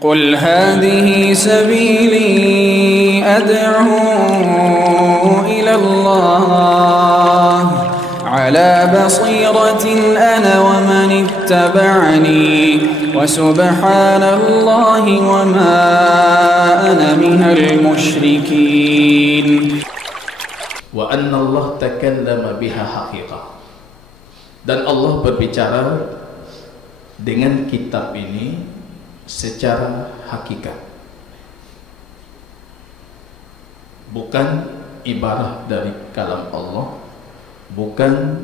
قل هذه سبيلي أدعو إلى الله على بصيرة أنا ومن اتبعني وسبحان الله وما أنا من المشركين. وأن الله تكلم بها حقيقة, dan Allah berbicara dengan kitab ini secara hakikat, bukan ibarah dari kalam Allah, bukan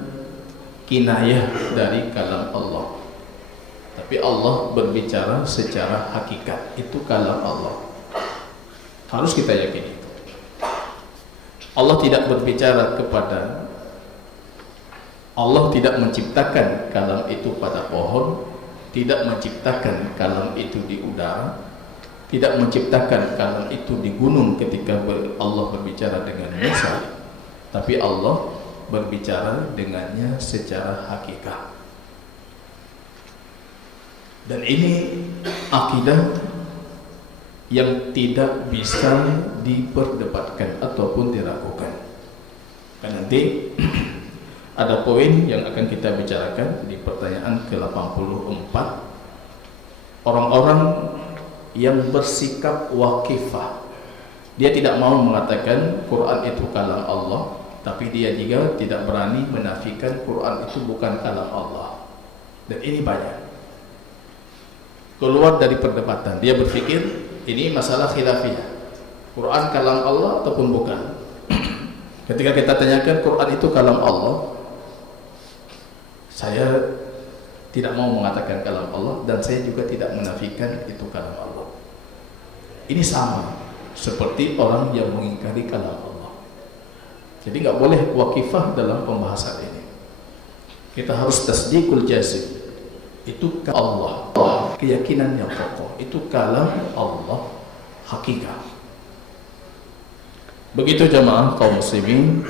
kinayah dari kalam Allah, tapi Allah berbicara secara hakikat. Itu kalam Allah, harus kita yakini itu. Allah tidak berbicara kepada, Allah tidak menciptakan kalam itu pada pohon, tidak menciptakan kalam itu di udara, tidak menciptakan kalam itu di gunung ketika Allah berbicara dengan Musa, tapi Allah berbicara dengannya secara hakikat. Dan ini akidah yang tidak bisa diperdebatkan ataupun diragukan. Dan nanti ada poin yang akan kita bicarakan di pertanyaan ke-84. Orang-orang yang bersikap wakifah, dia tidak mau mengatakan Quran itu kalam Allah, tapi dia juga tidak berani menafikan Quran itu bukan kalam Allah. Dan ini banyak keluar dari perdebatan. Dia berpikir ini masalah khilafiyah, Quran kalam Allah ataupun bukan. Ketika kita tanyakan Quran itu kalam Allah, saya tidak mau mengatakan kalam Allah, dan saya juga tidak menafikan itu kalam Allah. Ini sama seperti orang yang mengingkari kalam Allah. Jadi nggak boleh wakifah dalam pembahasan ini. Kita harus tasdiqul jazim. Itu Allah, keyakinan yang kokoh. Itu kalam Allah hakikat. Begitu jamaah kaum muslimin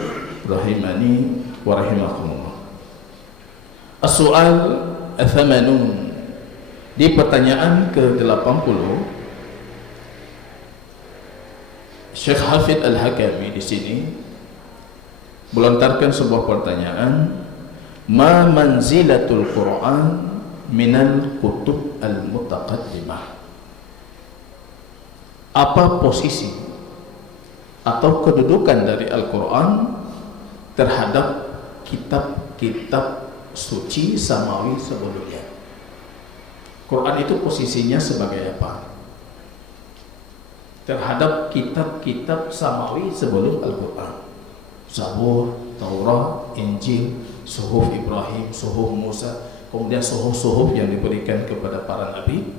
rahimani wa rahimakumullah. As-su'al ats-tsamanun, di pertanyaan ke-80 Syekh Hafidz Al-Hakami di sini melontarkan sebuah pertanyaan, ma manzilatul Quran minal kutub al-mutaqaddimah. Apa posisi atau kedudukan dari Al-Quran terhadap kitab-kitab suci samawi sebelumnya? Quran itu posisinya sebagai apa terhadap kitab-kitab samawi sebelum Al-Quran? Zabur, Taurat, Injil, Suhuf Ibrahim, Suhuf Musa, kemudian suhuf-suhuf yang diberikan kepada para nabi.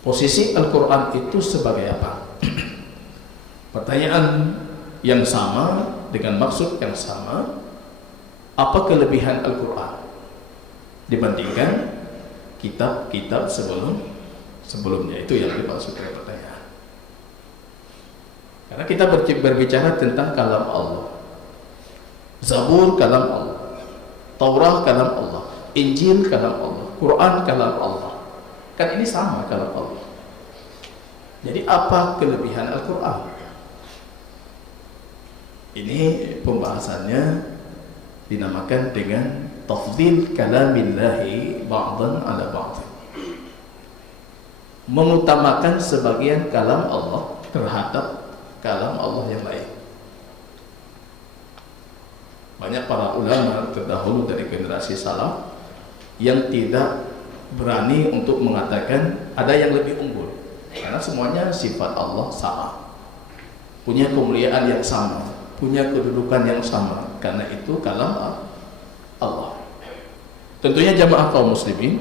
Posisi Al-Quran itu sebagai apa? Pertanyaan yang sama dengan maksud yang sama. Apa kelebihan Al-Quran dibandingkan kitab-kitab sebelumnya? Itu yang dimaksudkan pertanyaan. Karena kita berbicara tentang kalam Allah. Zabur kalam Allah, Taurat kalam Allah, Injil kalam Allah, Quran kalam Allah. Kan ini sama kalam Allah. Jadi apa kelebihan Al-Quran? Ini pembahasannya dinamakan dengan tafdhil kalamillahi ba'dan ala ba'd. Mengutamakan sebagian kalam Allah terhadap kalam Allah yang lain. Banyak para ulama terdahulu dari generasi salaf yang tidak berani untuk mengatakan ada yang lebih unggul, karena semuanya sifat Allah sama, punya kemuliaan yang sama, punya kedudukan yang sama, karena itu kalam Allah. Tentunya jamaah kaum muslimin,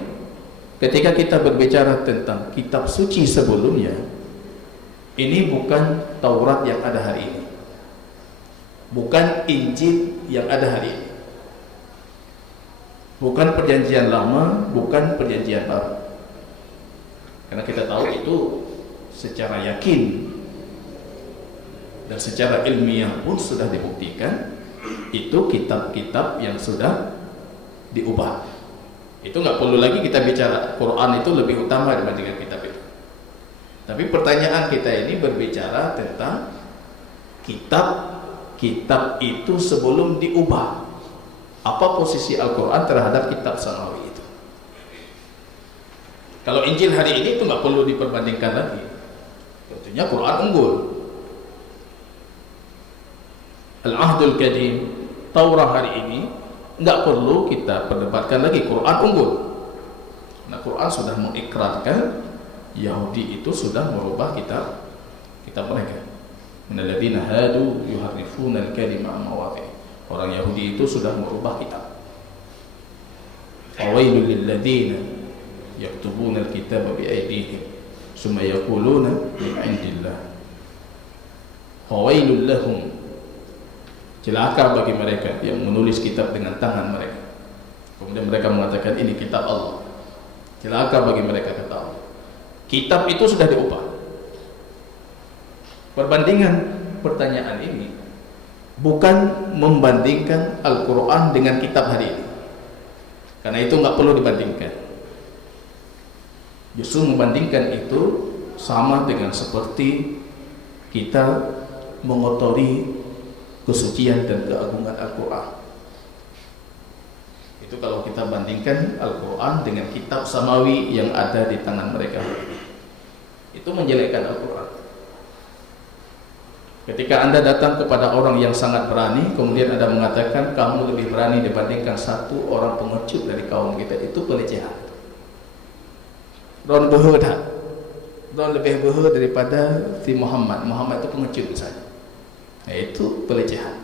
ketika kita berbicara tentang kitab suci sebelumnya, ini bukan Taurat yang ada hari ini, bukan Injil yang ada hari ini, bukan perjanjian lama, bukan perjanjian baru. Karena kita tahu itu secara yakin dan secara ilmiah pun sudah dibuktikan, itu kitab-kitab yang sudah diubah. Itu nggak perlu lagi kita bicara Quran itu lebih utama dibandingkan kitab itu. Tapi pertanyaan kita ini berbicara tentang kitab itu sebelum diubah. Apa posisi Al-Quran terhadap kitab samawi itu? Kalau Injil hari ini itu nggak perlu diperbandingkan lagi. Tentunya Quran unggul. Al-Ahdul Qadim, Taurat hari ini nggak perlu kita perdebatkan lagi, Quran unggul. Nah, Quran sudah mengikrarkan Yahudi itu sudah merubah kitab mereka. Minalladzina hadu yuharrifuna al-kalima an mawadhi'i. Orang Yahudi itu sudah merubah kitab. Fawailul lil ladzina yaktubuna al-kitaba bi aydihim summa yaquluna min 'indillah. Fawailul lahum. Celaka bagi mereka yang menulis kitab dengan tangan mereka. Kemudian mereka mengatakan ini kitab Allah. Celaka bagi mereka, kata Allah. Kitab itu sudah diubah. Perbandingan pertanyaan ini bukan membandingkan Al-Quran dengan kitab hari ini, karena itu nggak perlu dibandingkan. Justru membandingkan itu sama dengan seperti kita mengotori kesucian dan keagungan Al-Quran. Itu kalau kita bandingkan Al-Quran dengan kitab samawi yang ada di tangan mereka, itu menjelekkan Al-Quran. Ketika Anda datang kepada orang yang sangat berani, kemudian Anda mengatakan kamu lebih berani dibandingkan satu orang pengecut dari kaum kita, itu pelecehan. Don berhutang, don lebih berhutang daripada si Muhammad. Muhammad itu pengecut misalnya. Nah, itu pelecehan.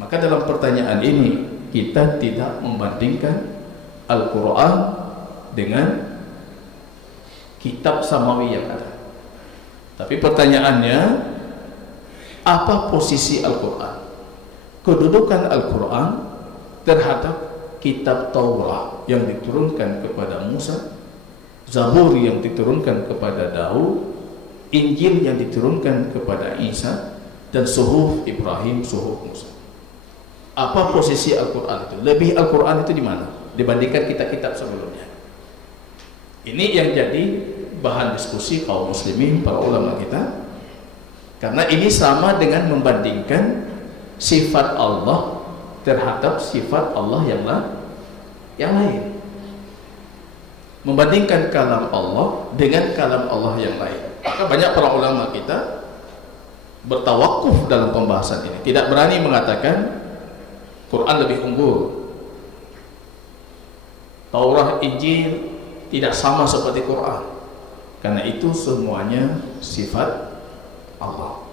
Maka dalam pertanyaan ini kita tidak membandingkan Al-Quran dengan kitab samawi yang ada. Tapi pertanyaannya, apa posisi Al-Quran? Kedudukan Al-Quran terhadap kitab Taurat yang diturunkan kepada Musa, Zabur yang diturunkan kepada Daud, Injil yang diturunkan kepada Isa, dan Suhuf Ibrahim, Suhuf Musa. Apa posisi Al-Quran itu? Lebih Al-Quran itu di mana dibandingkan kitab-kitab sebelumnya? Ini yang jadi bahan diskusi kaum muslimin, para ulama kita. Karena ini sama dengan membandingkan sifat Allah terhadap sifat Allah yang lain. Membandingkan kalam Allah dengan kalam Allah yang lain. Maka banyak para ulama kita bertawakuf dalam pembahasan ini. Tidak berani mengatakan Quran lebih unggul, Taurat, Injil tidak sama seperti Quran. Karena itu semuanya sifat Allah.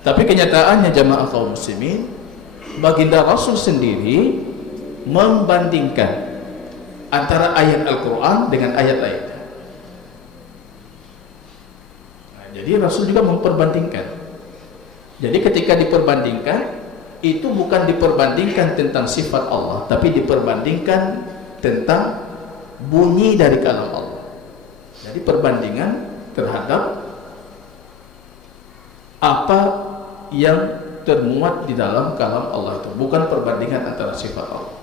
Tapi kenyataannya jamaah kaum muslimin, baginda Rasul sendiri membandingkan antara ayat Al-Quran dengan ayat lain. Nah, jadi Rasul juga memperbandingkan. Jadi ketika diperbandingkan, itu bukan diperbandingkan tentang sifat Allah, tapi diperbandingkan tentang bunyi dari kalam Allah. Jadi perbandingan terhadap apa yang termuat di dalam kalam Allah itu, bukan perbandingan antara sifat Allah.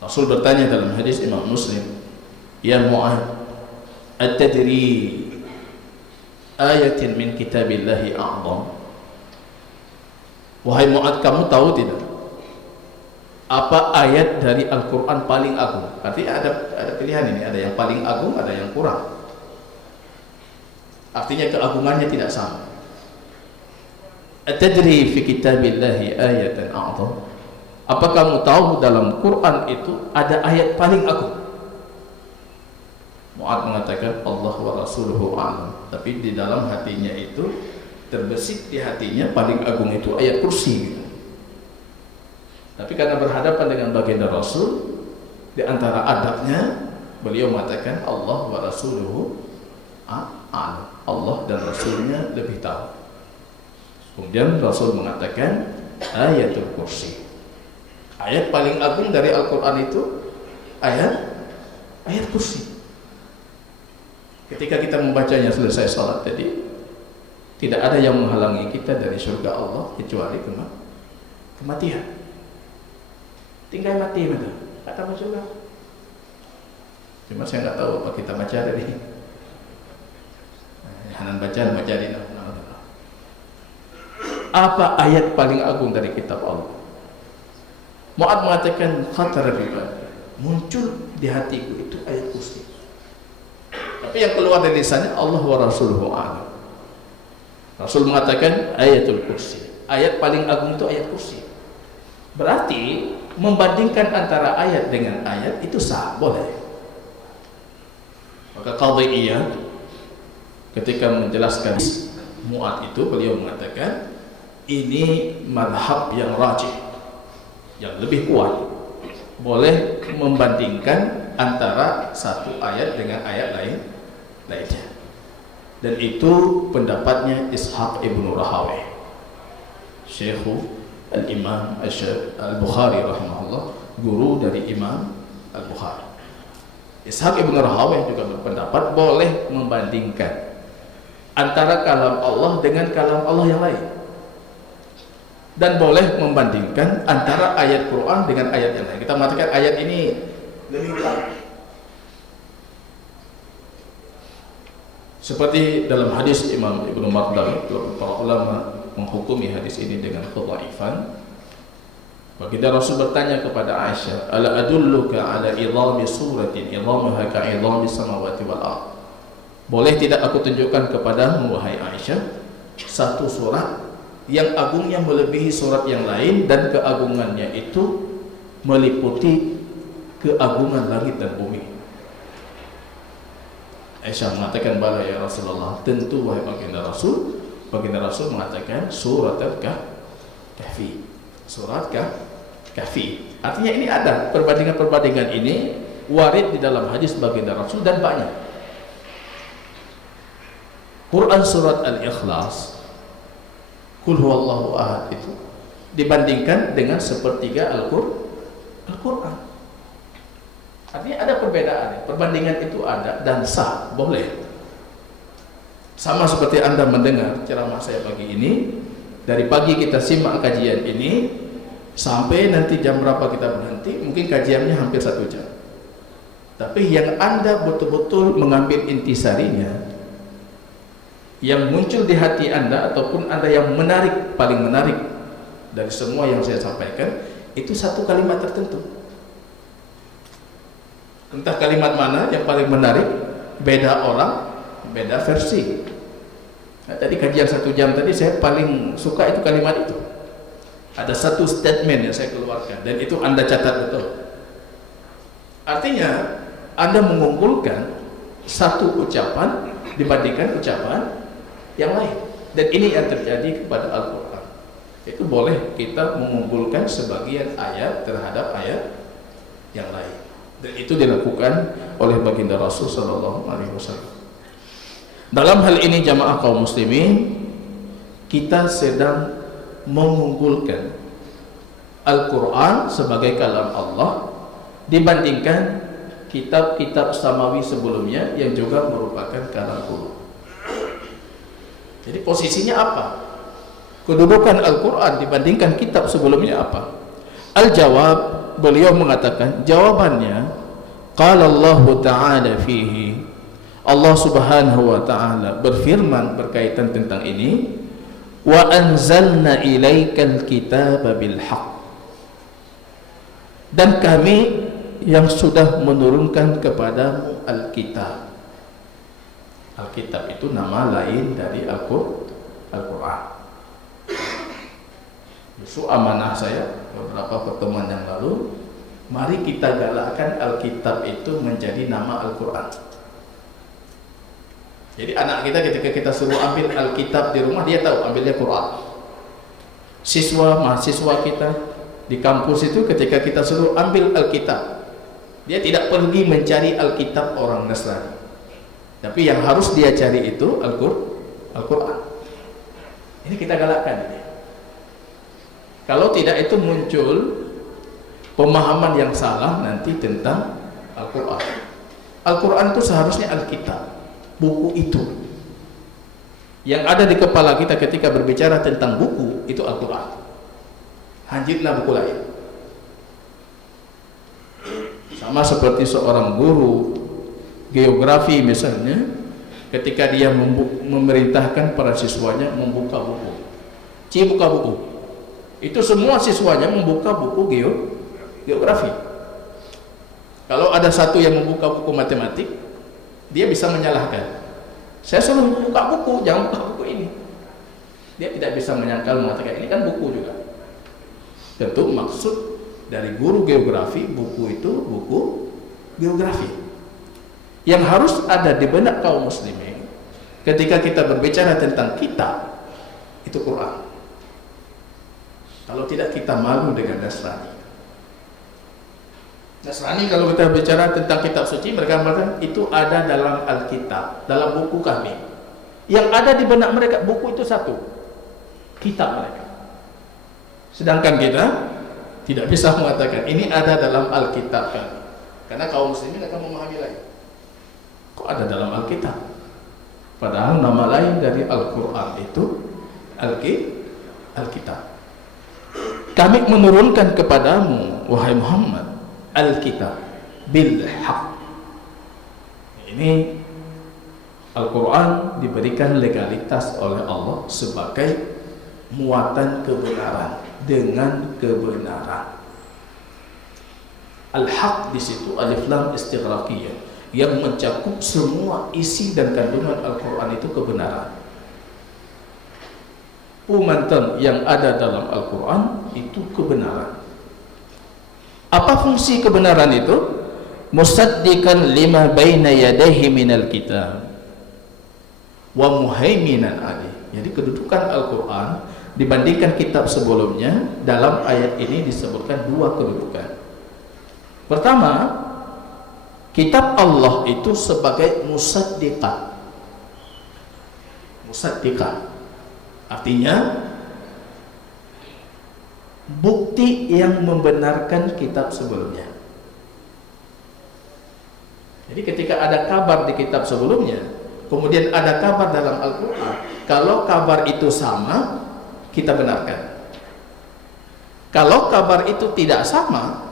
Rasul bertanya dalam hadis Imam Muslim, "Ya Mu'ad, at-tadri ayatin min kitabillahi a'zam?" Wahai Mu'ad, kamu tahu tidak apa ayat dari Al-Quran paling agung? Artinya ada pilihan ini, ada yang paling agung, ada yang kurang. Artinya keagungannya tidak sama. Atadri fi kitabillahi ayatan a'zam? Apa kamu tahu dalam Quran itu ada ayat paling agung? Mu'ad mengatakan Allah wa rasuluhu a'lam. Tapi di dalam hatinya itu terbesit di hatinya paling agung itu ayat kursi gitu. Tapi karena berhadapan dengan baginda Rasul, di antara adabnya beliau mengatakan Allah wa rasuluhu a'lam. Allah dan Rasulnya lebih tahu. Kemudian Rasul mengatakan ayatul kursi. Ayat paling agung dari Al-Quran itu ayat kursi. Ketika kita membacanya selesai salat tadi, tidak ada yang menghalangi kita dari surga Allah kecuali kematian. Tinggal mati betul, kata surga. Cuma saya nggak tahu apa kita baca tadi. bacaan majari. Apa ayat paling agung dari kitab Allah? Mu'ad mengatakan khatar bibadi, muncul di hatiku itu ayat kursi. Tapi yang keluar dari lisannya Allah wa rasuluhu a'lam. Rasul mengatakan ayatul kursi, ayat paling agung itu ayat kursi. Berarti membandingkan antara ayat dengan ayat itu sah, boleh. Maka Qadhi Iyad ketika menjelaskan Mu'ad itu, beliau mengatakan ini madhab yang rajih, yang lebih kuat, boleh membandingkan antara satu ayat dengan ayat lainnya. Dan itu pendapatnya Ishaq ibnu Rahawayh, Syekhu Al-Imam Al-Bukhari rahimahullah, guru dari Imam Al-Bukhari. Ishaq ibnu Rahawayh juga berpendapat boleh membandingkan antara kalam Allah dengan kalam Allah yang lain, dan boleh membandingkan antara ayat Quran dengan ayat yang lain. Kita mengatakan ayat ini lebih berat, seperti dalam hadis Imam Ibnu Mardam, para ulama menghukumi hadis ini dengan kedhaifan. Baginda Rasul bertanya kepada Aisyah, ala adulluka ala idhami suratin idhamuha ka idhami samawati wal ardh. Boleh tidak aku tunjukkan kepadamu wahai Aisyah satu surat yang agungnya melebihi surat yang lain dan keagungannya itu meliputi keagungan langit dan bumi. Aisyah mengatakan, bala ya Rasulullah, tentu wahai baginda Rasul. Baginda Rasul mengatakan surat Al-Kahfi, surat Kahfi. Artinya ini ada perbandingan-perbandingan ini warid di dalam hadis baginda Rasul dan banyak. Quran surat Al-Ikhlas, Qul huwallahu ahad, itu dibandingkan dengan sepertiga Al-Quran. Artinya ada perbedaan. Perbandingan itu ada dan sah, boleh. Sama seperti Anda mendengar ceramah saya pagi ini, dari pagi kita simak kajian ini sampai nanti jam berapa kita berhenti, mungkin kajiannya hampir 1 jam. Tapi yang Anda betul-betul mengambil intisarinya, yang muncul di hati Anda ataupun Anda yang menarik, paling menarik dari semua yang saya sampaikan, itu satu kalimat tertentu. Entah kalimat mana yang paling menarik, beda orang, beda versi. Nah, tadi kajian 1 jam tadi saya paling suka itu kalimat itu. Ada satu statement yang saya keluarkan dan itu Anda catat betul. Artinya Anda mengumpulkan satu ucapan dibandingkan ucapan yang lain, dan ini yang terjadi kepada Al-Quran. Itu boleh kita mengumpulkan sebagian ayat terhadap ayat yang lain, dan itu dilakukan oleh baginda Rasul Sallallahu Alaihi Wasallam. Dalam hal ini jamaah kaum muslimin, kita sedang mengumpulkan Al-Quran sebagai kalam Allah dibandingkan kitab-kitab samawi sebelumnya yang juga merupakan kalam Allah. Jadi posisinya apa? Kedudukan Al-Quran dibandingkan kitab sebelumnya apa? Al-jawab, beliau mengatakan jawabannya, qala Allah Ta'ala fihi, Allah Subhanahu wa Ta'ala berfirman berkaitan tentang ini, wa anzalna ilaikal kitaba bil haqq, dan kami yang sudah menurunkan kepadamu Al-Kitab. Al-Kitab itu nama lain dari Al-Quran. Justru amanah saya beberapa pertemuan yang lalu, mari kita galakkan Alkitab itu menjadi nama Al-Quran. Jadi anak kita ketika kita suruh ambil Alkitab di rumah, dia tahu ambilnya Quran. Siswa, mahasiswa kita di kampus itu ketika kita suruh ambil Alkitab, dia tidak pergi mencari Alkitab orang Nasrani, tapi yang harus dia cari itu Al-Quran. Ini kita galakkan ini. Kalau tidak, itu muncul pemahaman yang salah nanti tentang Al-Quran. Al-Quran itu seharusnya Alkitab, buku itu. Yang ada di kepala kita ketika berbicara tentang buku itu Al-Quran. Hanjitlah buku lain. Sama seperti seorang guru geografi misalnya, ketika dia memerintahkan para siswanya membuka buku. Buka buku. Itu semua siswanya membuka buku geografi. Kalau ada satu yang membuka buku matematik, dia bisa menyalahkan. Saya suruh buka buku, jangan buka buku ini. Dia tidak bisa menyangkal mengatakan ini kan buku juga. Tentu maksud dari guru geografi, buku itu buku geografi. Yang harus ada di benak kaum muslimin ketika kita berbicara tentang kitab, itu Quran. Kalau tidak, kita malu dengan Nasrani. Nasrani kalau kita bicara tentang kitab suci, mereka mengatakan itu ada dalam Alkitab, dalam buku kami. Yang ada di benak mereka, buku itu satu, kitab mereka. Sedangkan kita tidak bisa mengatakan ini ada dalam Alkitab kami, karena kaum muslimin akan memahami lain. Kok ada dalam Alkitab? Padahal nama lain dari Al-Quran itu Alkitab. Kami menurunkan kepadamu, wahai Muhammad, Alkitab bil haq. Ini Al-Quran diberikan legalitas oleh Allah sebagai muatan kebenaran, dengan kebenaran. Al-haq di situ alif lam istighraqiyah, yang mencakup semua isi dan kandungan Al-Quran itu kebenaran. Umantan yang ada dalam Al-Quran itu kebenaran. Apa fungsi kebenaran itu? Musaddiqan lima baina yadayhi minal kitab wa muhaiminan alih. Jadi kedudukan Al-Quran dibandingkan kitab sebelumnya, dalam ayat ini disebutkan dua kedudukan. Pertama, kitab Allah itu sebagai musaddiqan. Musaddiqan artinya bukti yang membenarkan kitab sebelumnya. Jadi ketika ada kabar di kitab sebelumnya, kemudian ada kabar dalam Al-Quran, kalau kabar itu sama, kita benarkan. Kalau kabar itu tidak sama,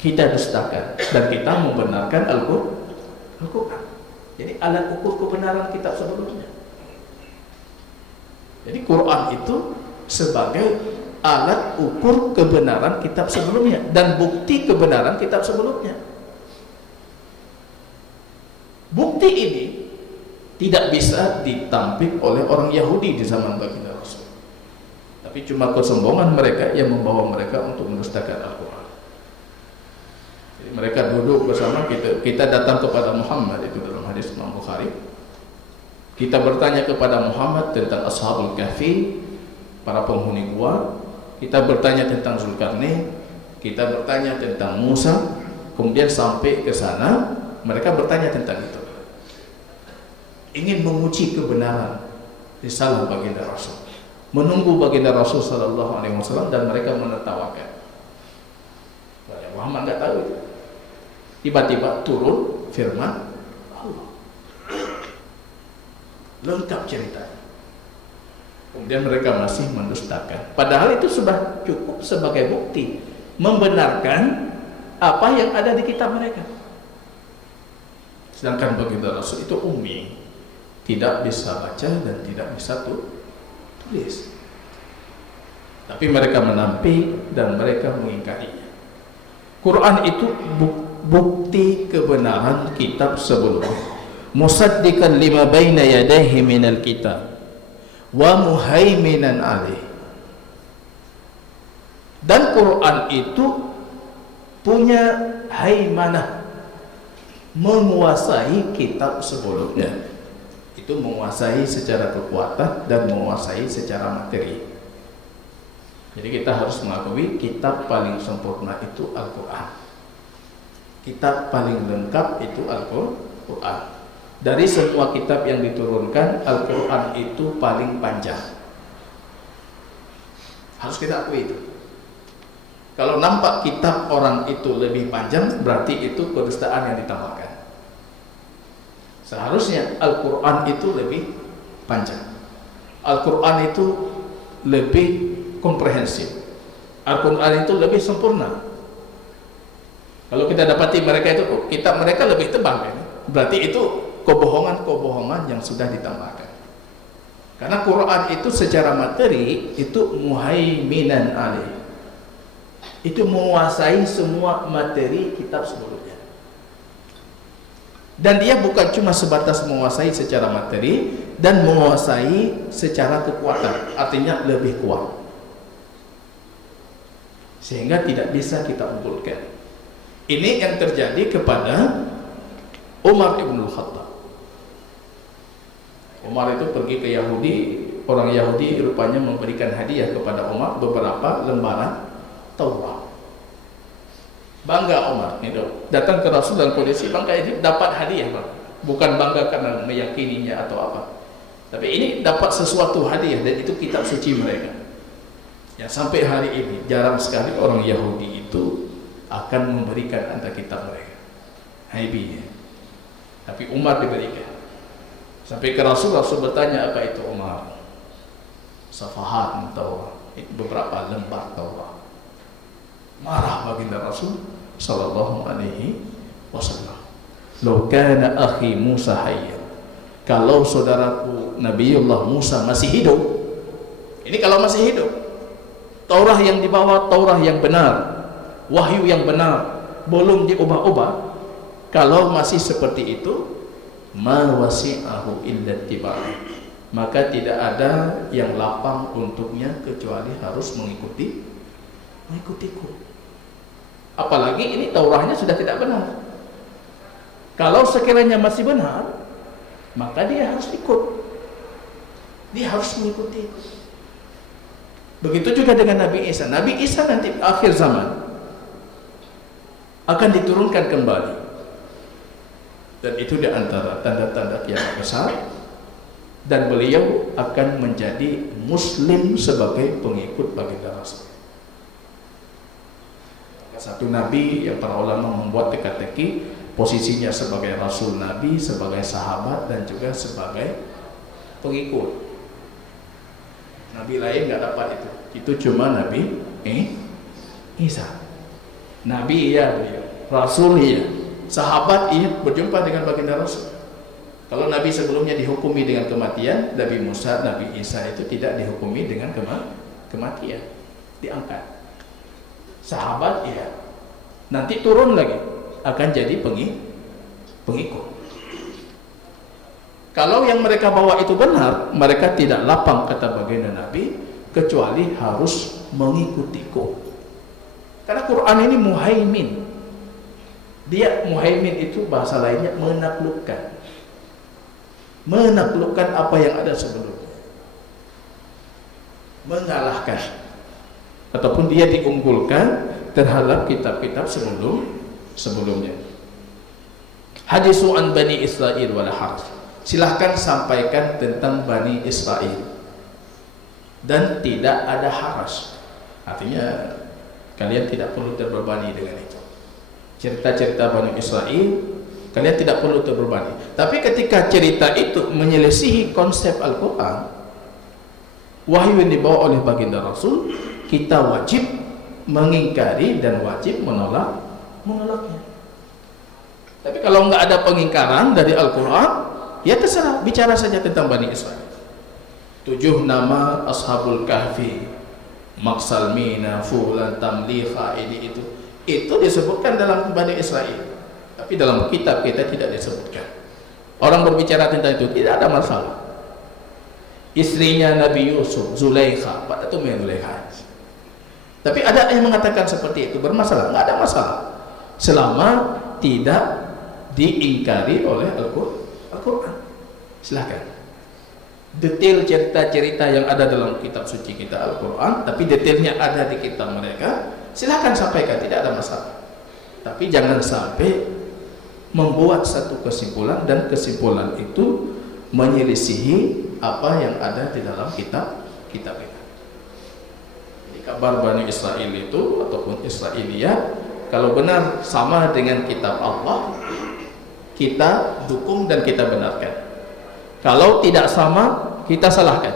kita dustakan dan kita membenarkan Al-Quran. Jadi alat ukur kebenaran kitab sebelumnya. Jadi Quran itu sebagai alat ukur kebenaran kitab sebelumnya dan bukti kebenaran kitab sebelumnya. Bukti ini tidak bisa ditampik oleh orang Yahudi di zaman baginda Rasul, tapi cuma kesombongan mereka yang membawa mereka untuk mendustakan Al-Quran. Jadi mereka duduk bersama kita datang kepada Muhammad, itu dalam hadis Imam Bukhari. Kita bertanya kepada Muhammad tentang Ashabul Kahfi, para penghuni gua. Kita bertanya tentang Zulkarnain, kita bertanya tentang Musa. Kemudian sampai ke sana, mereka bertanya tentang itu, ingin menguji kebenaran risalah baginda Rasul, menunggu baginda Rasul Sallallahu Alaihi Wasallam, dan mereka menertawakan. Muhammad nggak tahu itu. Tiba-tiba turun firman Allah, lengkap ceritanya. Kemudian mereka masih mendustakan, padahal itu sudah cukup sebagai bukti membenarkan apa yang ada di kitab mereka. Sedangkan baginda Rasul itu ummi, tidak bisa baca dan tidak bisa tulis, tapi mereka menampik dan mereka mengingkarinya. Quran itu bukti kebenaran kitab sebelumnya. Musaddiqan lima baina yadayhi minal kitab wa muhaiminan alih. Dan Quran itu punya haimanah, menguasai kitab sebelumnya. Itu menguasai secara kekuatan dan menguasai secara materi. Jadi kita harus mengakui kitab paling sempurna itu Al-Quran. Kitab paling lengkap itu Al-Quran. Dari semua kitab yang diturunkan, Al-Quran itu paling panjang. Harus kita akui itu. Kalau nampak kitab orang itu lebih panjang, berarti itu kedustaan yang ditambahkan. Seharusnya Al-Quran itu lebih panjang, Al-Quran itu lebih komprehensif, Al-Quran itu lebih sempurna. Kalau kita dapati mereka itu kitab mereka lebih tebal, berarti itu kebohongan-kebohongan yang sudah ditambahkan. Karena Quran itu secara materi itu muhaiminan alaih, itu menguasai semua materi kitab sebelumnya. Dan dia bukan cuma sebatas menguasai secara materi dan menguasai secara kekuatan, artinya lebih kuat, sehingga tidak bisa kita unggulkan. Ini yang terjadi kepada Umar ibn Khattab. Umar itu pergi ke Yahudi, orang Yahudi rupanya memberikan hadiah kepada Umar beberapa lembaran Taurat. Bangga Umar itu datang ke Rasul dalam kondisi bangga, ini dapat hadiah, Bang. Bukan bangga karena meyakininya atau apa, tapi ini dapat sesuatu hadiah, dan itu kitab suci mereka. Ya, sampai hari ini jarang sekali orang Yahudi itu akan memberikan anda kitab mereka, haibinya. Tapi Umar diberikan. Sampai ke Rasul, Rasul bertanya, apa itu Umar? Safahat Taurat, beberapa lembar Taurat. Marah baginda Rasul sallallahu alaihi wasallam. Law kana akhi Musa hayyan, kalau saudaraku Nabiullah Musa masih hidup, ini kalau masih hidup, Taurat yang dibawa Taurat yang benar, wahyu yang benar, belum diubah-ubah, kalau masih seperti itu, ma wasi'ahu illa ittiba'i, maka tidak ada yang lapang untuknya kecuali harus mengikutiku. Apalagi ini Tauratnya sudah tidak benar. Kalau sekiranya masih benar, maka dia harus ikut, dia harus mengikuti. Begitu juga dengan Nabi Isa. Nabi Isa nanti akhir zaman akan diturunkan kembali, dan itu di antara tanda-tanda kiamat besar, dan beliau akan menjadi Muslim sebagai pengikut baginda Rasul. Satu Nabi yang para ulama membuat teka-teki posisinya sebagai Rasul, Nabi, sebagai sahabat, dan juga sebagai pengikut. Nabi lain nggak dapat itu cuma Nabi Isa. Nabi iya beliau, Rasul iya, sahabat iya, berjumpa dengan baginda Rasul. Kalau Nabi sebelumnya dihukumi dengan kematian, Nabi Musa, Nabi Isa itu tidak dihukumi dengan kematian, diangkat. Sahabat iya, nanti turun lagi akan jadi pengikut. Kalau yang mereka bawa itu benar, mereka tidak lapang, kata baginda Nabi, kecuali harus mengikutiku. Karena Quran ini muhaimin. Dia muhaimin itu bahasa lainnya menaklukkan. Menaklukkan apa yang ada sebelumnya, mengalahkan, ataupun dia diunggulkan terhadap kitab-kitab sebelumnya. Hadisu an Bani Israel wala haraj, silahkan sampaikan tentang Bani Israel dan tidak ada haraj, artinya kalian tidak perlu terbebani dengan itu. Cerita-cerita Bani Israel kalian tidak perlu terbebani. Tapi ketika cerita itu menyelisihi konsep Al-Quran, wahyu yang dibawa oleh baginda Rasul, kita wajib mengingkari dan wajib menolaknya. Tapi kalau nggak ada pengingkaran dari Al-Quran, ya terserah, bicara saja tentang Bani Israel. 7 nama Ashabul Kahfi, Maksalmina, Fulan, Tamliha, ini itu disebutkan dalam Bani Israel. Tapi dalam kitab kita tidak disebutkan. Orang berbicara tentang itu tidak ada masalah. Istrinya Nabi Yusuf, Zulaikha, pada itu Zulaikha. Tapi ada yang mengatakan seperti itu, bermasalah? Nggak ada masalah, selama tidak diingkari oleh Al-Quran. Silahkan. Detail cerita-cerita yang ada dalam kitab suci kita Al-Quran, tapi detailnya ada di kitab mereka, silahkan sampaikan, tidak ada masalah. Tapi jangan sampai membuat satu kesimpulan, dan kesimpulan itu menyelisihi apa yang ada di dalam kitab kita. Jadi kabar Bani Israel itu ataupun Israiliyat, kalau benar sama dengan kitab Allah, kita dukung dan kita benarkan. Kalau tidak sama, kita salahkan.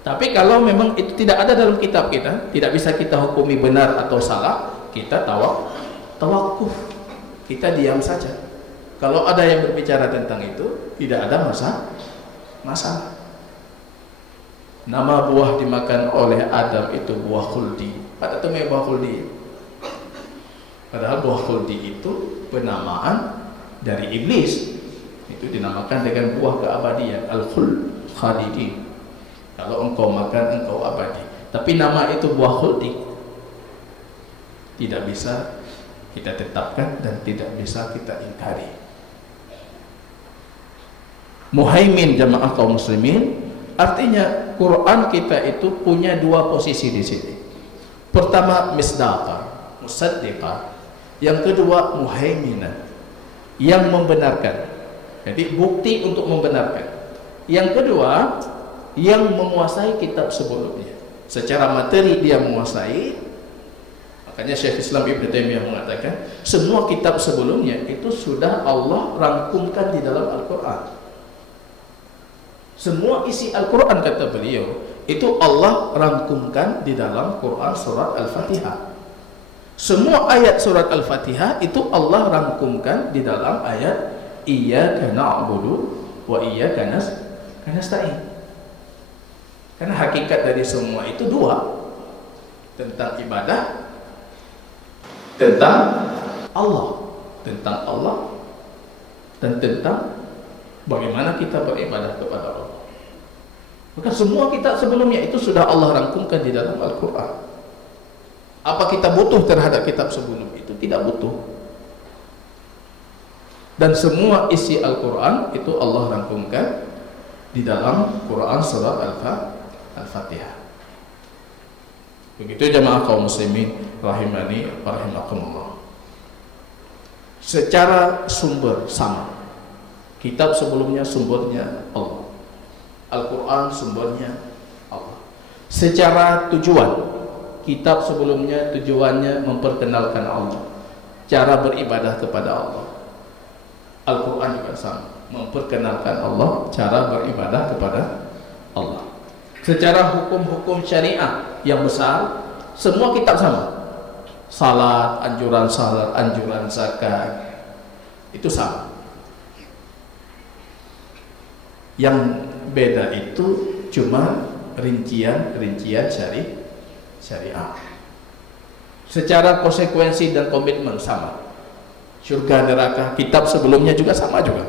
Tapi kalau memang itu tidak ada dalam kitab kita, tidak bisa kita hukumi benar atau salah, kita tawakuf, kita diam saja. Kalau ada yang berbicara tentang itu, tidak ada masalah. Nama buah dimakan oleh Adam itu buah khuldi. Ada temui buah khuldi. Padahal buah khuldi itu penamaan dari iblis. Itu dinamakan dengan buah keabadian, al-khuld, khalidin. Kalau engkau makan, engkau abadi. Tapi nama itu buah khuldi tidak bisa kita tetapkan dan tidak bisa kita ingkari. Muhaimin jamaah kaum muslimin, artinya Quran kita itu punya dua posisi di sini. Pertama misdaqa, musaddiqa. Yang kedua muhaiminan, yang membenarkan. Jadi bukti untuk membenarkan. Yang kedua, yang menguasai kitab sebelumnya. Secara materi dia menguasai. Makanya Syekh Islam Ibn Taimiyah mengatakan semua kitab sebelumnya itu sudah Allah rangkumkan di dalam Al-Quran. Semua isi Al-Quran, kata beliau, itu Allah rangkumkan di dalam Quran surat Al-Fatihah. Semua ayat surat Al-Fatihah itu Allah rangkumkan di dalam ayat Iyyaka na'budu wa iyyaka nasta'in. Karena hakikat dari semua itu dua, tentang ibadah, tentang Allah, dan tentang bagaimana kita beribadah kepada Allah. Maka semua kitab sebelumnya itu sudah Allah rangkumkan di dalam Al-Quran. Apa kita butuh terhadap kitab sebelum itu? Tidak butuh. Dan semua isi Al-Quran itu Allah rangkumkan di dalam Quran surat Al-Fatihah. Begitu jamaah kaum muslimin rahimani wa rahimakumullah. Secara sumber sama. Kitab sebelumnya sumbernya Allah. Al-Quran sumbernya Allah. Secara tujuan, kitab sebelumnya tujuannya memperkenalkan Allah, cara beribadah kepada Allah. Al-Quran juga sama, memperkenalkan Allah, cara beribadah kepada Allah. Secara hukum-hukum syariah yang besar, semua kitab sama. Salat, anjuran zakat, itu sama. Yang beda itu cuma rincian syariah. Secara konsekuensi dan komitmen sama. Surga neraka, kitab sebelumnya juga sama juga.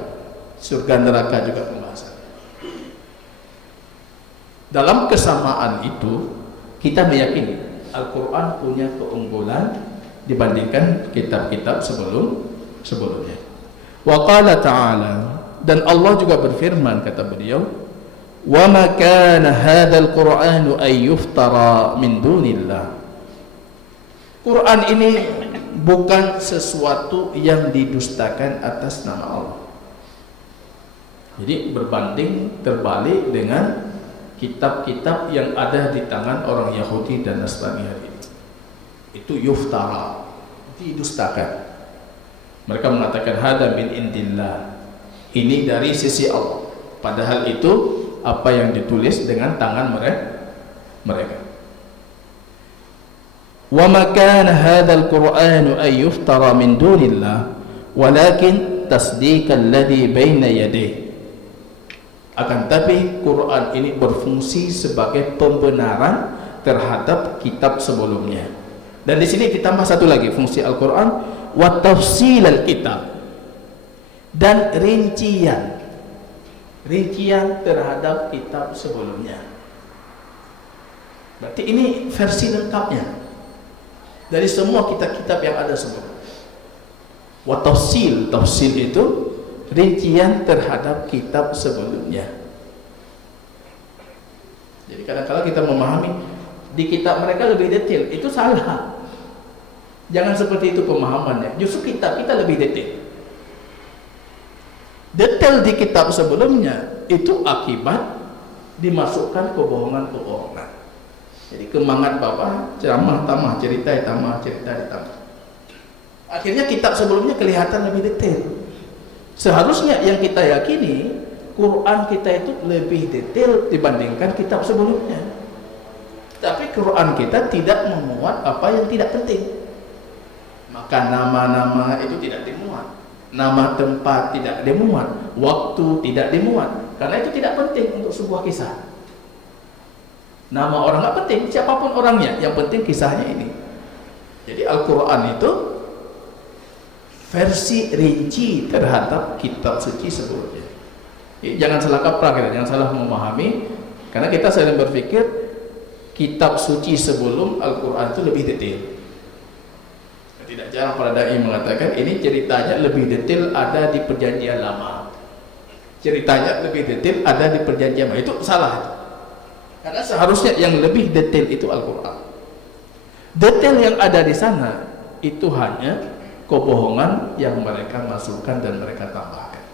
Surga neraka juga pembahasan. Dalam kesamaan itu kita meyakini Al-Quran punya keunggulan dibandingkan kitab-kitab sebelumnya. Wa qala ta'ala, dan Allah juga berfirman, kata beliau, wa ma kana hadzal qur'anu ay yuftara min dunillah. Quran ini bukan sesuatu yang didustakan atas nama Allah. Jadi berbanding terbalik dengan kitab-kitab yang ada di tangan orang Yahudi dan Nasrani hari ini. Itu yuftara, didustakan. Mereka mengatakan hada min indillah, ini dari sisi Allah. Padahal itu apa yang ditulis dengan tangan mereka. Wa ma kana hadzal qur'anu ay yuftara min dunillah walakin tasdiqal ladzi baina yadayhi. Akan tapi Quran ini berfungsi sebagai pembenaran terhadap kitab sebelumnya. Dan di sini ditambah satu lagi fungsi Al-Quran, wa tafsilal kitab, dan rincian terhadap kitab sebelumnya. Berarti ini versi lengkapnya dari semua kitab-kitab yang ada sebelumnya. Wa tafsil itu rincian terhadap kitab sebelumnya. Jadi kadang-kadang kita memahami di kitab mereka lebih detail, itu salah. Jangan seperti itu pemahamannya. Justru kitab kita lebih detail. Detail di kitab sebelumnya itu akibat dimasukkan kebohongan-kebohongan. Jadi kemangat bapak, ceramah tambah cerita ditambah. Akhirnya kitab sebelumnya kelihatan lebih detail. Seharusnya yang kita yakini Quran kita itu lebih detail dibandingkan kitab sebelumnya. Tapi Quran kita tidak memuat apa yang tidak penting. Maka nama-nama itu tidak dimuat. nama tempat tidak dimuat, waktu tidak dimuat, karena itu tidak penting untuk sebuah kisah. Nama orang nggak penting, siapapun orangnya, yang penting kisahnya ini. Jadi Al-Quran itu versi rinci terhadap kitab suci sebelumnya. Jadi, jangan salah kaprah kita, jangan salah memahami, karena kita sering berpikir kitab suci sebelum Al-Quran itu lebih detail. Tidak jarang para dai mengatakan ini ceritanya lebih detail ada di perjanjian lama, ceritanya lebih detail ada di perjanjian lama. Itu salah itu. Karena seharusnya yang lebih detail itu Al-Quran. Detail yang ada di sana itu hanya kebohongan yang mereka masukkan dan mereka tambahkan.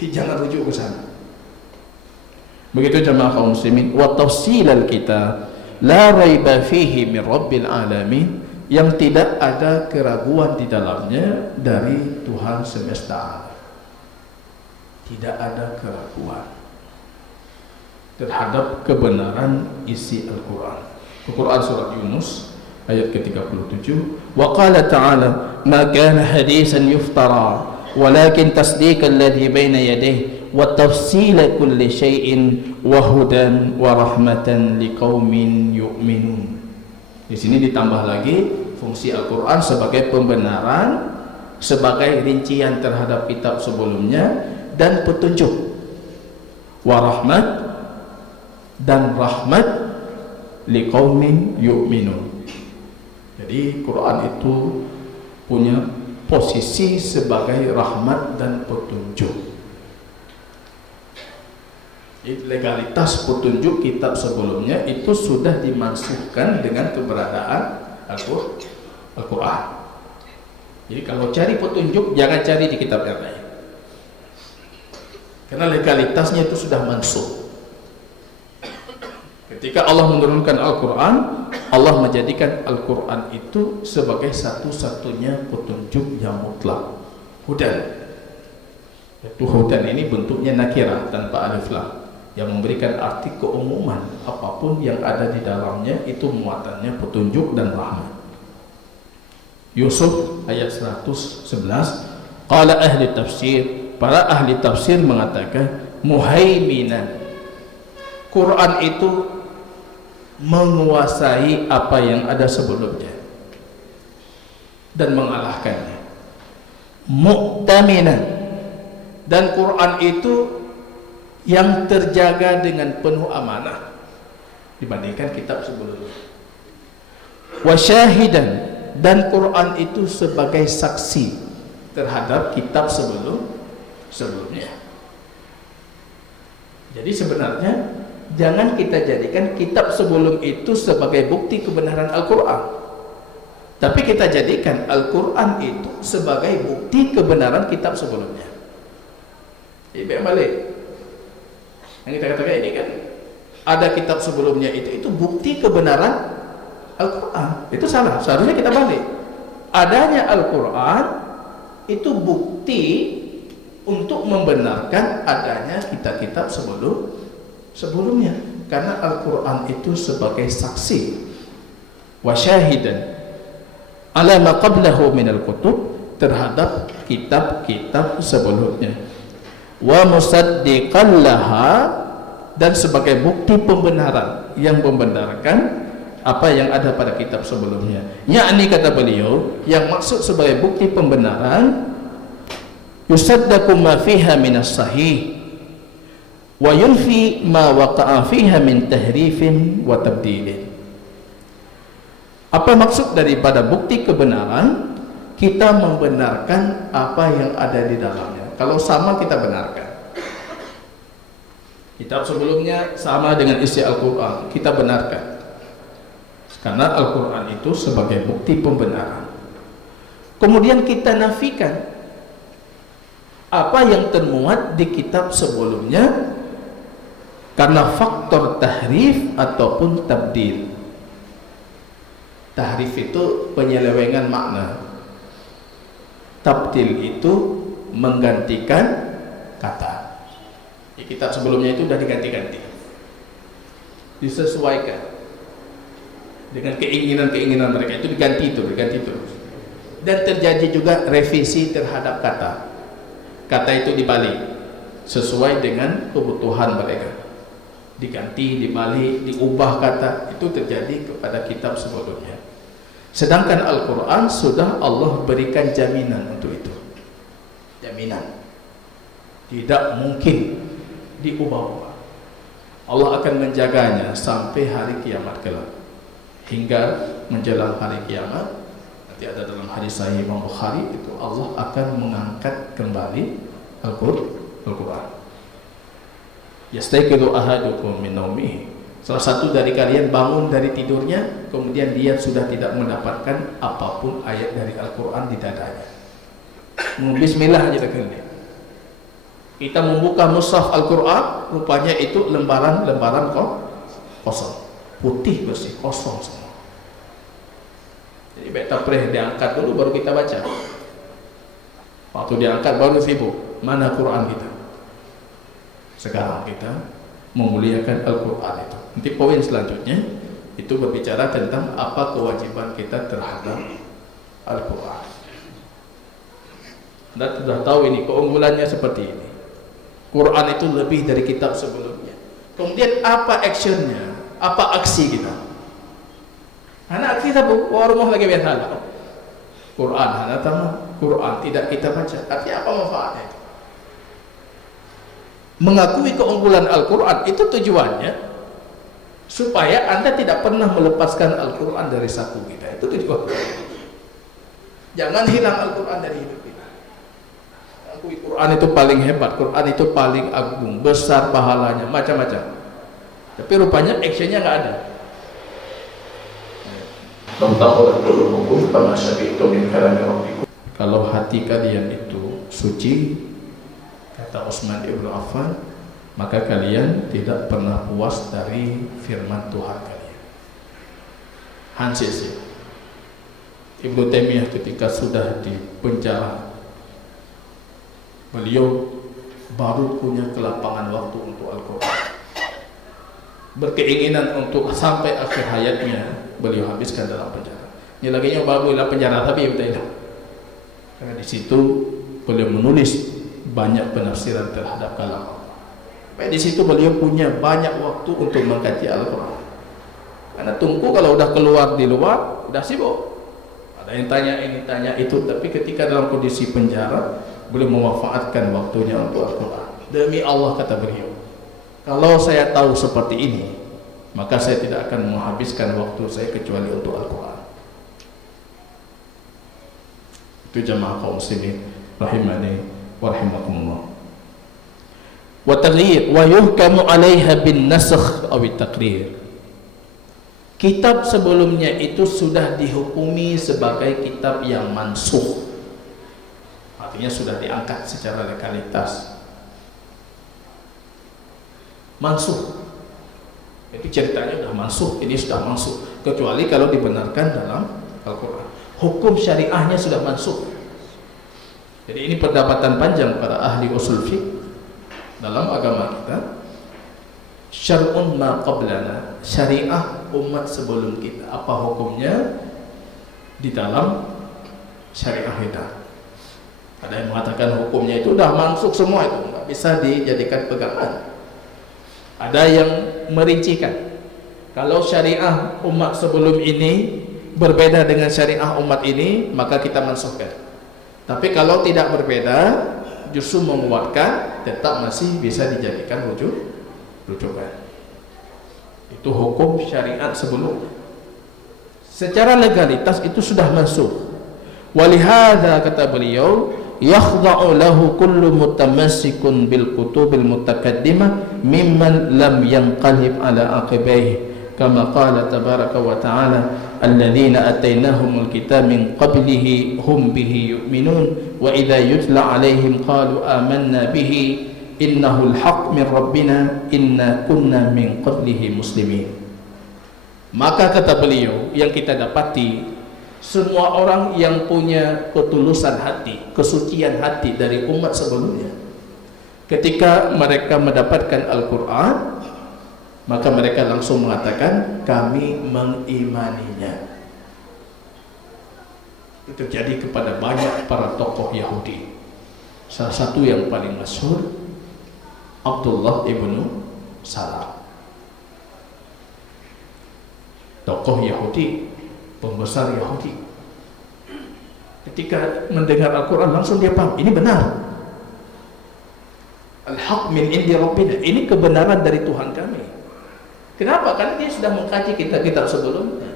Jangan rujuk ke sana. Begitu jemaah kaum muslimin, wa tafsilal kitab la raiba fihi min rabbil alamin, yang tidak ada keraguan di dalamnya dari Tuhan semesta alam. Tidak ada keraguan terhadap kebenaran isi Al-Quran. Al-Quran surat Yunus ayat ke-37, wa qala ta'ala ma kana hadisan yuftara walakin tasdiqa alladhi baina yadayhi wa tafsila kulli syai'in wa hudan wa rahmatan liqaumin yu'minun. Di sini ditambah lagi fungsi Al-Quran sebagai pembenaran, sebagai rincian terhadap kitab sebelumnya, dan petunjuk, warahmat, dan rahmat liqaumin yu'minun. Jadi Quran itu punya posisi sebagai rahmat dan petunjuk. Legalitas petunjuk kitab sebelumnya itu sudah dimansuhkan dengan keberadaan Al-Quran. Jadi kalau cari petunjuk jangan cari di kitab yang lain, karena legalitasnya itu sudah mansuh. Ketika Allah menurunkan Al-Quran, Allah menjadikan Al-Quran itu sebagai satu-satunya petunjuk yang mutlak, hudan. Itu hudan ini bentuknya nakirah tanpa alif lam, yang memberikan arti keumuman, apapun yang ada di dalamnya itu muatannya petunjuk dan rahmat. Yusuf ayat 111, qala ahli tafsir, para ahli tafsir mengatakan muhaiminan, Quran itu menguasai apa yang ada sebelumnya dan mengalahkannya. Mu'taminan, dan Quran itu yang terjaga dengan penuh amanah dibandingkan kitab sebelumnya. Wasyahidan, dan Quran itu sebagai saksi terhadap kitab sebelumnya. Jadi sebenarnya jangan kita jadikan kitab sebelum itu sebagai bukti kebenaran Al-Quran, tapi kita jadikan Al-Quran itu sebagai bukti kebenaran kitab sebelumnya. Ibu balik yang kita katakan ini kan ada kitab sebelumnya, itu bukti kebenaran Al-Quran. Itu salah, seharusnya kita balik. Adanya Al-Quran itu bukti untuk membenarkan adanya kitab-kitab sebelumnya, karena Al-Quran itu sebagai saksi, wa syahidan ala ma qablahu min al-kutub, terhadap kitab-kitab sebelumnya, wa musaddiqan laha, dan sebagai bukti pembenaran yang membenarkan apa yang ada pada kitab sebelumnya. Yakni, kata beliau, yang maksud sebagai bukti pembenaran, yusaddaqu ma fiha minas sahih wa yunfi ma waqa'a fiha min tahrifin wa tabdilin. Apa maksud daripada bukti kebenaran? Kita membenarkan apa yang ada di dalamnya. Kalau sama kita benarkan. Kitab sebelumnya sama dengan isi Al-Quran, kita benarkan, karena Al-Quran itu sebagai bukti pembenaran. Kemudian kita nafikan apa yang termuat di kitab sebelumnya karena faktor tahrif ataupun tabdil. Tahrif itu penyelewengan makna, tabdil itu menggantikan kata. Di kitab sebelumnya itu sudah diganti-ganti, disesuaikan dengan keinginan-keinginan mereka, itu diganti terus. Dan terjadi juga revisi terhadap kata. Kata itu dibalik sesuai dengan kebutuhan mereka, diganti, dibalik, diubah kata. Itu terjadi kepada kitab sebelumnya. Sedangkan Al-Quran sudah Allah berikan jaminan untuk itu. Jaminan tidak mungkin diubah-ubah. Allah akan menjaganya sampai hari kiamat kelak, hingga menjelang hari kiamat. Nanti ada dalam hadis sahih Imam Bukhari, itu Allah akan mengangkat kembali Al-Quran. Yastayqidu ahadukum min naumihi. Salah satu dari kalian bangun dari tidurnya, kemudian dia sudah tidak mendapatkan apapun ayat dari Al-Quran di dadanya. Bismillah aja dah. Kita membuka mushaf Al-Quran, rupanya itu lembaran-lembaran kosong, putih bersih, kosong semua. Jadi beta preh diangkat dulu baru kita baca. Waktu diangkat baru sibuk, mana Quran kita? Sekarang kita memuliakan Al-Quran itu. Nanti poin selanjutnya itu berbicara tentang apa kewajiban kita terhadap Al-Quran. Anda sudah tahu ini keunggulannya seperti ini. Quran itu lebih dari kitab sebelumnya. Kemudian apa actionnya? Apa aksi kita? Anak kita warung lagi biasa lah. Quran, anak tahu Quran tidak kita baca. Artinya apa manfaatnya itu? Mengakui keunggulan Al-Quran itu tujuannya supaya Anda tidak pernah melepaskan Al-Quran dari saku kita. Itu tujuannya. Jangan hilang Al-Quran dari hidup kita. Quran itu paling hebat, Quran itu paling agung, besar pahalanya, macam-macam. Tapi rupanya actionnya nggak ada. Kalau hati kalian itu suci, kata Utsman ibnu Affan, maka kalian tidak pernah puas dari firman Tuhan kalian. Hansis Ibnu Taimiyah ketika sudah di penjara, beliau baru punya kelapangan waktu untuk Al-Quran. Berkeinginan untuk sampai akhir hayatnya beliau habiskan dalam penjara. Ini lagi yang baru dalam penjara tapi betul. Karena di situ beliau menulis banyak penafsiran terhadap kalam Allah. Di situ beliau punya banyak waktu untuk mengkaji Al-Quran. Karena tunggu kalau udah keluar di luar udah sibuk. Ada yang tanya ini tanya itu, tapi ketika dalam kondisi penjara beliau memanfaatkan waktunya untuk Al-Quran. Demi Allah, kata beliau, kalau saya tahu seperti ini, maka saya tidak akan menghabiskan waktu saya kecuali untuk Al-Quran. Itu jamaah kaum muslimin rahimani wa rahimakumullah. Wa taghyir wa yuhkamu 'alaiha bin nasakh aw taqrir. Kitab sebelumnya itu sudah dihukumi sebagai kitab yang mansukh. Artinya sudah diangkat secara legalitas. Mansukh itu ceritanya sudah mansukh, ini sudah mansukh, kecuali kalau dibenarkan dalam Al-Quran. Hukum syariahnya sudah mansukh. Jadi ini perdebatan panjang para ahli usul fiqh dalam agama kita. Syar'un ma qablana, syariah umat sebelum kita, apa hukumnya di dalam syariah kita? Ada yang mengatakan hukumnya itu sudah mansukh semua, itu nggak bisa dijadikan pegangan. Ada yang merincikan, kalau syariah umat sebelum ini berbeda dengan syariah umat ini, maka kita mansukhkan. Tapi kalau tidak berbeda, justru menguatkan, tetap masih bisa dijadikan rujukan. Itu hukum syariat sebelumnya. Secara legalitas itu sudah masuk. Walihada, kata beliau, yakhda'u lahu kullu mutamassikun bil kutubil mutaqaddimah mimman lam yanqalib ala aqibaihi, kama qala tabaraka wa ta'ala alladzina atainahumul kitab min qablihi hum bihi yu'minun wa idza yutla alaihim qalu amanna bihi innahul haq min rabbina inna kunna min qablihi muslimin. Maka kata beliau, yang kita dapati, semua orang yang punya ketulusan hati, kesucian hati dari umat sebelumnya, ketika mereka mendapatkan Al-Quran, maka mereka langsung mengatakan kami mengimaninya. Itu terjadi kepada banyak para tokoh Yahudi. Salah satu yang paling masyhur, Abdullah ibnu Salam, tokoh Yahudi, pembesar Yahudi. Ketika mendengar Al-Quran langsung dia paham, ini benar. Al-haq min indi rabbina, ini kebenaran dari Tuhan kami. Kenapa? Karena dia sudah mengkaji kitab-kitab sebelumnya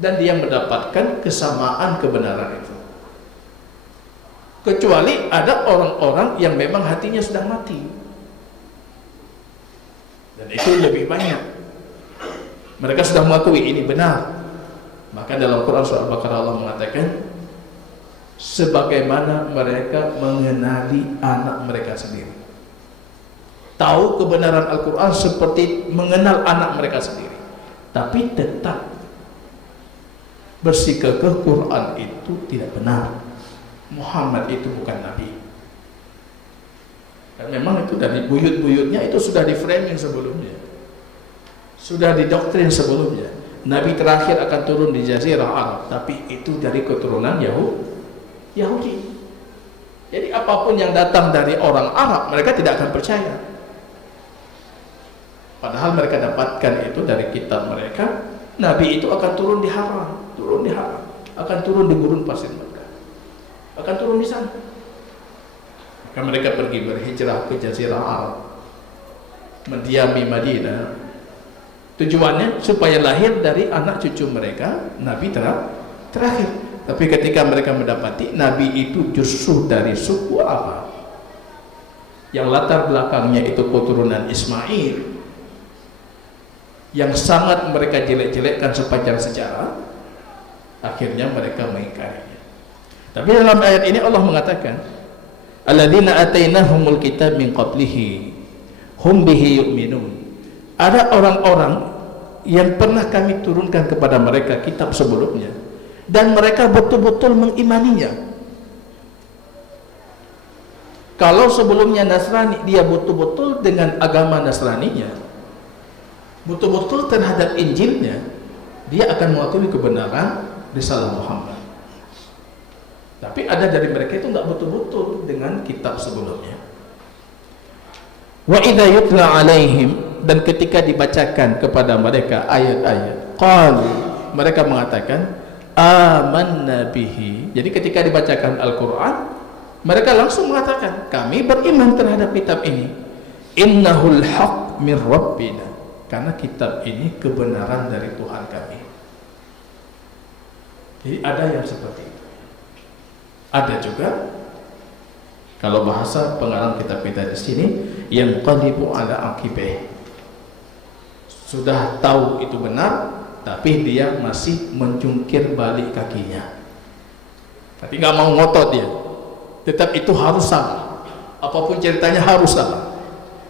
dan dia mendapatkan kesamaan kebenaran itu. Kecuali ada orang-orang yang memang hatinya sudah mati, dan itu lebih banyak. Mereka sudah mengakui ini benar. Maka dalam Quran surah Al-Baqarah Allah mengatakan, sebagaimana mereka mengenali anak mereka sendiri. Tahu kebenaran Al-Quran seperti mengenal anak mereka sendiri, tapi tetap bersikukuh Quran itu tidak benar. Muhammad itu bukan Nabi. Dan memang itu dari buyut-buyutnya itu sudah di framing sebelumnya, sudah didoktrin sebelumnya. Nabi terakhir akan turun di Jazirah Arab, tapi itu dari keturunan Yahudi. Jadi apapun yang datang dari orang Arab, mereka tidak akan percaya. Padahal mereka dapatkan itu dari kitab mereka. Nabi itu akan turun di Haram, akan turun di gurun pasir Mekah, akan turun di sana. Maka mereka pergi berhijrah ke Jazirah Arab, mendiami Madinah. Tujuannya supaya lahir dari anak cucu mereka Nabi terakhir. Tapi ketika mereka mendapati Nabi itu justru dari suku Arab, yang latar belakangnya itu keturunan Ismail, yang sangat mereka jelek-jelekkan sepanjang sejarah, akhirnya mereka mengingkarinya. Tapi dalam ayat ini Allah mengatakan, alladzina atainahumul kitab min qablihi hum bihi yu'minun. Ada orang-orang yang pernah kami turunkan kepada mereka kitab sebelumnya, dan mereka betul-betul mengimaninya. Kalau sebelumnya Nasrani, dia betul-betul dengan agama Nasraninya, betul-betul terhadap Injilnya, dia akan mengakui kebenaran risalah Muhammad. Tapi ada dari mereka itu nggak betul-betul dengan kitab sebelumnya. Wa idza yutla alaihim, dan ketika dibacakan kepada mereka ayat-ayat, qalu, mereka mengatakan amanna bihi. Jadi ketika dibacakan Al-Quran, mereka langsung mengatakan, kami beriman terhadap kitab ini. Innahul haq min rabbina, karena kitab ini kebenaran dari Tuhan kami. Jadi ada yang seperti itu. Ada juga, kalau bahasa pengarang kitab kita di sini, yang qalibu ala aqibih, sudah tahu itu benar, tapi dia masih menjungkir balik kakinya. Tapi nggak mau ngotot dia, tetap itu harus salah. Apapun ceritanya harus salah.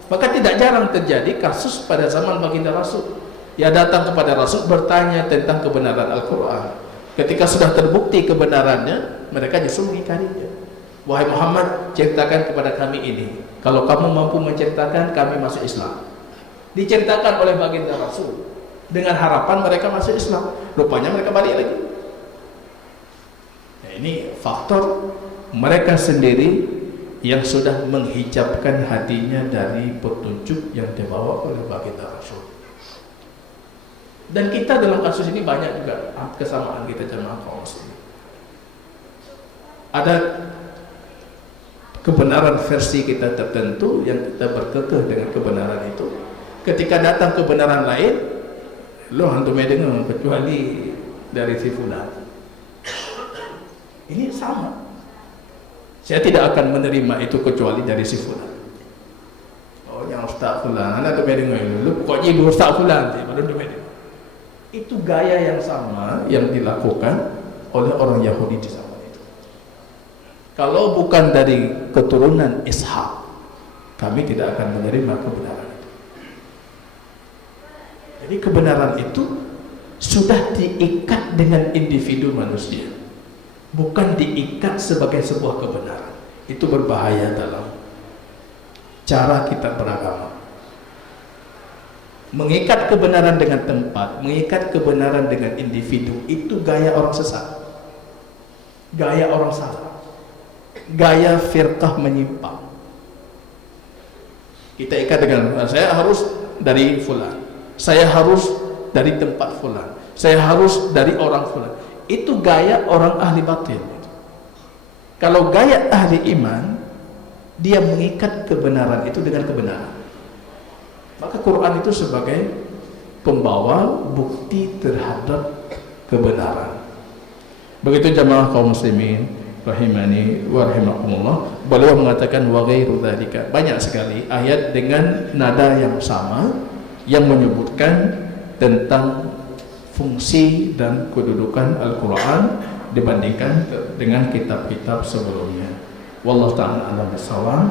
Maka tidak jarang terjadi kasus pada zaman baginda Rasul. Dia datang kepada Rasul bertanya tentang kebenaran Al-Quran. Ketika sudah terbukti kebenarannya, mereka justru mengingkarinya. Wahai Muhammad, ceritakan kepada kami ini. Kalau kamu mampu menceritakan, kami masuk Islam. Diceritakan oleh baginda Rasul dengan harapan mereka masuk Islam. Rupanya mereka balik lagi. Nah, ini faktor mereka sendiri yang sudah menghijabkan hatinya dari petunjuk yang dibawa oleh baginda Rasul. Dan kita dalam kasus ini banyak juga kesamaan kita jemaah kaum muslimin. Ada kebenaran versi kita tertentu yang kita berkekeh dengan kebenaran itu. Ketika datang kebenaran lain, lo hantu dengar kecuali dari si fulan. Ini sama. Saya tidak akan menerima itu kecuali dari si fulan. Oh, yang ustaz fulan, anda tu dengar lu pokoknya dua ustaz fulan sih, baru tu dengar. Itu gaya yang sama yang dilakukan oleh orang Yahudi di zaman itu. Kalau bukan dari keturunan Ishak, kami tidak akan menerima kebenaran itu. Jadi kebenaran itu sudah diikat dengan individu manusia, bukan diikat sebagai sebuah kebenaran. Itu berbahaya dalam cara kita beragama. Mengikat kebenaran dengan tempat, mengikat kebenaran dengan individu, itu gaya orang sesat. gaya orang salah, gaya firqah menyimpang. Kita ikat dengan saya harus dari fulan, saya harus dari tempat fulan, saya harus dari orang fulan. Itu gaya orang ahli batil. Kalau gaya ahli iman, dia mengikat kebenaran itu dengan kebenaran. Maka Quran itu sebagai pembawa bukti terhadap kebenaran. Begitu jamaah kaum muslimin rahimani wa rahimakumullah, beliau mengatakan wa ghairu dzalika. Banyak sekali ayat dengan nada yang sama yang menyebutkan tentang fungsi dan kedudukan Al-Quran dibandingkan dengan kitab-kitab sebelumnya. Wallahu ta'ala a'lam bishawab.